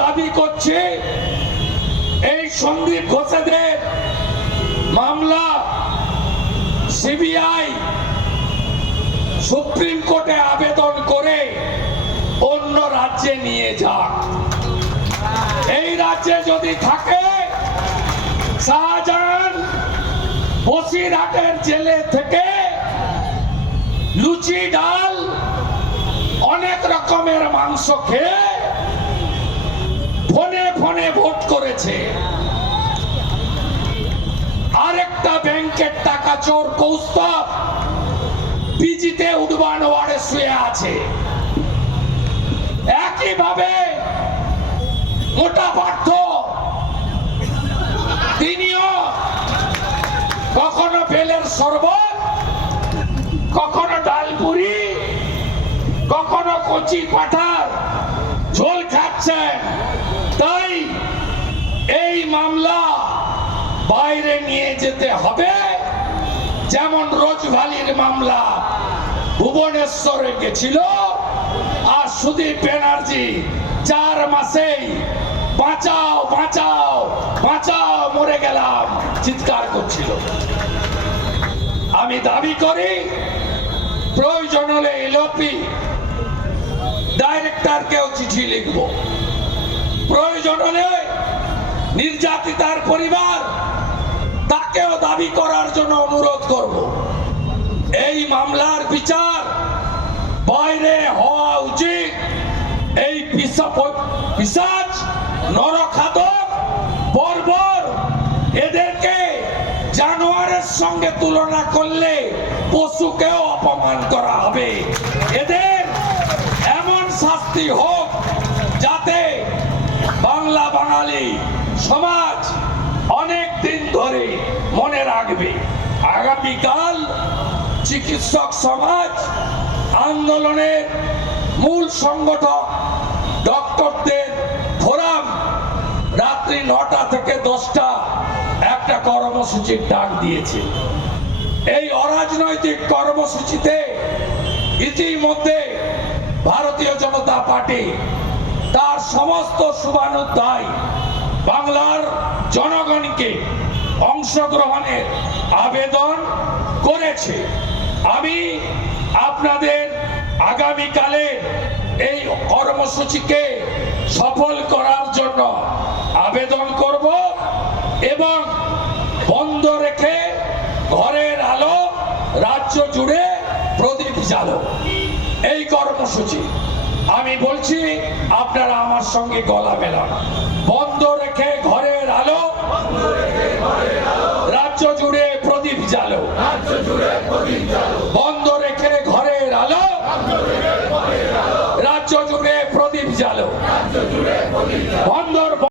দাবি করছি এই সন্দীপ ঘোষেদের মামলা সিবিআই সুপ্রিম কোর্টে আবেদন করে অন্য রাজ্যে নিয়ে যাক। এই রাজ্যে যদি থাকে শাহজাহান বসিরহাটের জেলে থেকে লুচি ডাল অনেক রকমের মাংস খেয়ে ফোনে ফোনে ভোট করেছে। আরেকটা ব্যাংকের টাকা চোর কৌস্তব পিজিতে উডবান ওয়ার্ডে শুয়ে আছে। একইভাবে মোটা পার্থ তিনিও কখনো বেলের শরবত, কখনো ডালপুরি, কখনো কচি পাঠার ঝোল খাচ্ছেন। তাই এই মামলা বাইরে নিয়ে যেতে হবে। যেমন রোজভ্যালির মামলা ভুবনেশ্বরে গেছিল, আর সুদীপ ব্যানার্জি 4 মাসেই বাঁচাও বাঁচাও বাঁচাও মরে গেলাম চিৎকার করছিল। আমি দাবি করি প্রয়োজন হলে এলওপি ডাইরেক্টরকেও চিঠি লিখব, প্রয়োজন হলে নির্যাতিতার পরিবার তাকেও দাবি করার জন্য অনুরোধ করব। এই মামলার বিচার বাইরে হওয়া উচিত। এই পিশাচ নরখাদক বর্বর এদেরকে জানোয়ারের সঙ্গে তুলনা করলে পশুকেও অপমান করা হবে। এদের এমন শাস্তি হোক যাতে বাংলা বাঙালি সমাজ অনেক দিন ধরে মনে রাখবে। আগামীকাল চিকিৎসক সমাজ আন্দোলনের মূল সংগঠক ডক্টরদের ফোরাম রাত্রি 9টা থেকে 10টা একটা কর্মসূচির ডাক দিয়েছে। এই অরাজনৈতিক কর্মসূচিতে ইতিমধ্যে ভারতীয় জনতা পার্টি তার সমস্ত শুভানুধ্যায় বাংলার জনগণকে অংশগ্রহণের আবেদন করেছে। আমি আপনাদের আগামীকালের এই কর্মসূচিকে সফল করার জন্য আবেদন করব এবং বন্ধ রেখে ঘরের আলো রাজ্য জুড়ে প্রদীপ জ্বালো এই কর্মসূচি। আমি বলছি আপনারা আমার সঙ্গে গলা মেলান। বন্ধ রেখে ঘরের আলো রাজ্য জুড়ে প্রদীপ জ্বালো। বন্ধ রেখে ঘরের আলো রাজ্য জুড়ে প্রদীপ জ্বালো। বন্ধ